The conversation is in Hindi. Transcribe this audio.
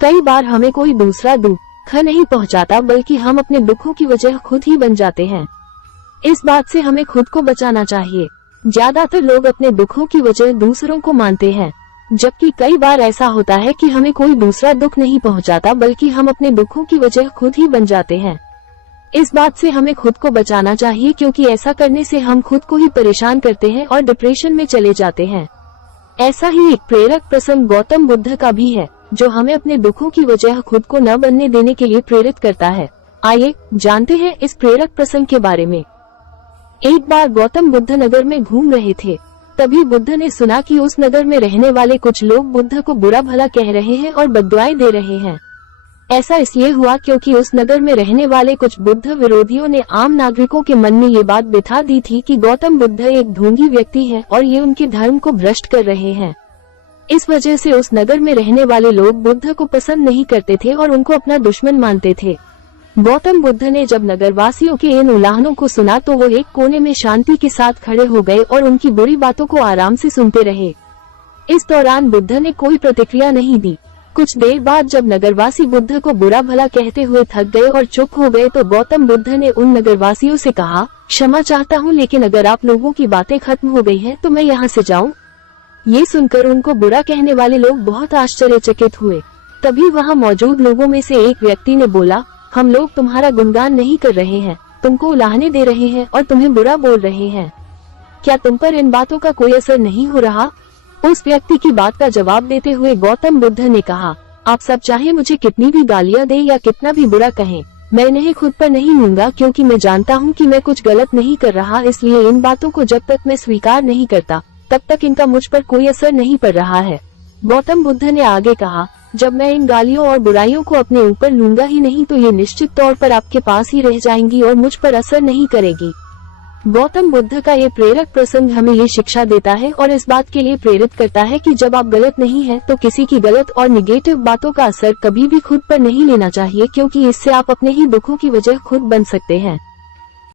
कई बार हमें कोई दूसरा दुख नहीं पहुंचाता, बल्कि हम अपने दुखों की वजह खुद ही बन जाते हैं। इस बात से हमें खुद को बचाना चाहिए। ज्यादातर लोग अपने दुखों की वजह दूसरों को मानते हैं, जबकि कई बार ऐसा होता है कि हमें कोई दूसरा दुख नहीं पहुंचाता, बल्कि हम अपने दुखों की वजह खुद ही बन जाते हैं। इस बात से हमें खुद को बचाना चाहिए, क्योंकि ऐसा करने से हम खुद को ही परेशान करते हैं और डिप्रेशन में चले जाते हैं। ऐसा ही एक प्रेरक प्रसंग गौतम बुद्ध का भी है, जो हमें अपने दुखों की वजह खुद को न बनने देने के लिए प्रेरित करता है। आइए जानते हैं इस प्रेरक प्रसंग के बारे में। एक बार गौतम बुद्ध नगर में घूम रहे थे। तभी बुद्ध ने सुना कि उस नगर में रहने वाले कुछ लोग बुद्ध को बुरा भला कह रहे हैं और बद्दुआएं दे रहे हैं। ऐसा इसलिए हुआ क्योंकि उस नगर में रहने वाले कुछ बुद्ध विरोधियों ने आम नागरिकों के मन में ये बात बिठा दी थी कि गौतम बुद्ध एक ढोंगी व्यक्ति है और ये उनके धर्म को भ्रष्ट कर रहे हैं। इस वजह से उस नगर में रहने वाले लोग बुद्ध को पसंद नहीं करते थे और उनको अपना दुश्मन मानते थे। गौतम बुद्ध ने जब नगरवासियों के इन उल्लाहनों को सुना तो वो एक कोने में शांति के साथ खड़े हो गए और उनकी बुरी बातों को आराम से सुनते रहे। इस दौरान बुद्ध ने कोई प्रतिक्रिया नहीं दी। कुछ देर बाद जब नगरवासी बुद्ध को बुरा भला कहते हुए थक गए और चुप हो गए तो गौतम बुद्ध ने उन नगरवासियों से कहा, क्षमा चाहता हूँ, लेकिन अगर आप लोगों की बातें खत्म हो गई हैं तो मैं यहाँ से जाऊँ। ये सुनकर उनको बुरा कहने वाले लोग बहुत आश्चर्यचकित हुए। तभी वहाँ मौजूद लोगों में से एक व्यक्ति ने बोला, हम लोग तुम्हारा गुणगान नहीं कर रहे हैं, तुमको उलाहने दे रहे हैं और तुम्हें बुरा बोल रहे हैं। क्या तुम पर इन बातों का कोई असर नहीं हो रहा? उस व्यक्ति की बात का जवाब देते हुए गौतम बुद्ध ने कहा, आप सब चाहे मुझे कितनी भी गालियां दे या कितना भी बुरा कहें, मैं इन्हें खुद पर नहीं लूंगा, क्योंकि मैं जानता हूँ कि मैं कुछ गलत नहीं कर रहा। इसलिए इन बातों को जब तक मैं स्वीकार नहीं करता तब तक इनका मुझ पर कोई असर नहीं पड़ रहा है। गौतम बुद्ध ने आगे कहा, जब मैं इन गालियों और बुराइयों को अपने ऊपर लूंगा ही नहीं तो ये निश्चित तौर पर आपके पास ही रह जाएंगी और मुझ पर असर नहीं करेगी। गौतम बुद्ध का ये प्रेरक प्रसंग हमें ये शिक्षा देता है और इस बात के लिए प्रेरित करता है कि जब आप गलत नहीं हैं तो किसी की गलत और निगेटिव बातों का असर कभी भी खुद पर नहीं लेना चाहिए, क्योंकि इससे आप अपने ही दुखों की वजह खुद बन सकते हैं।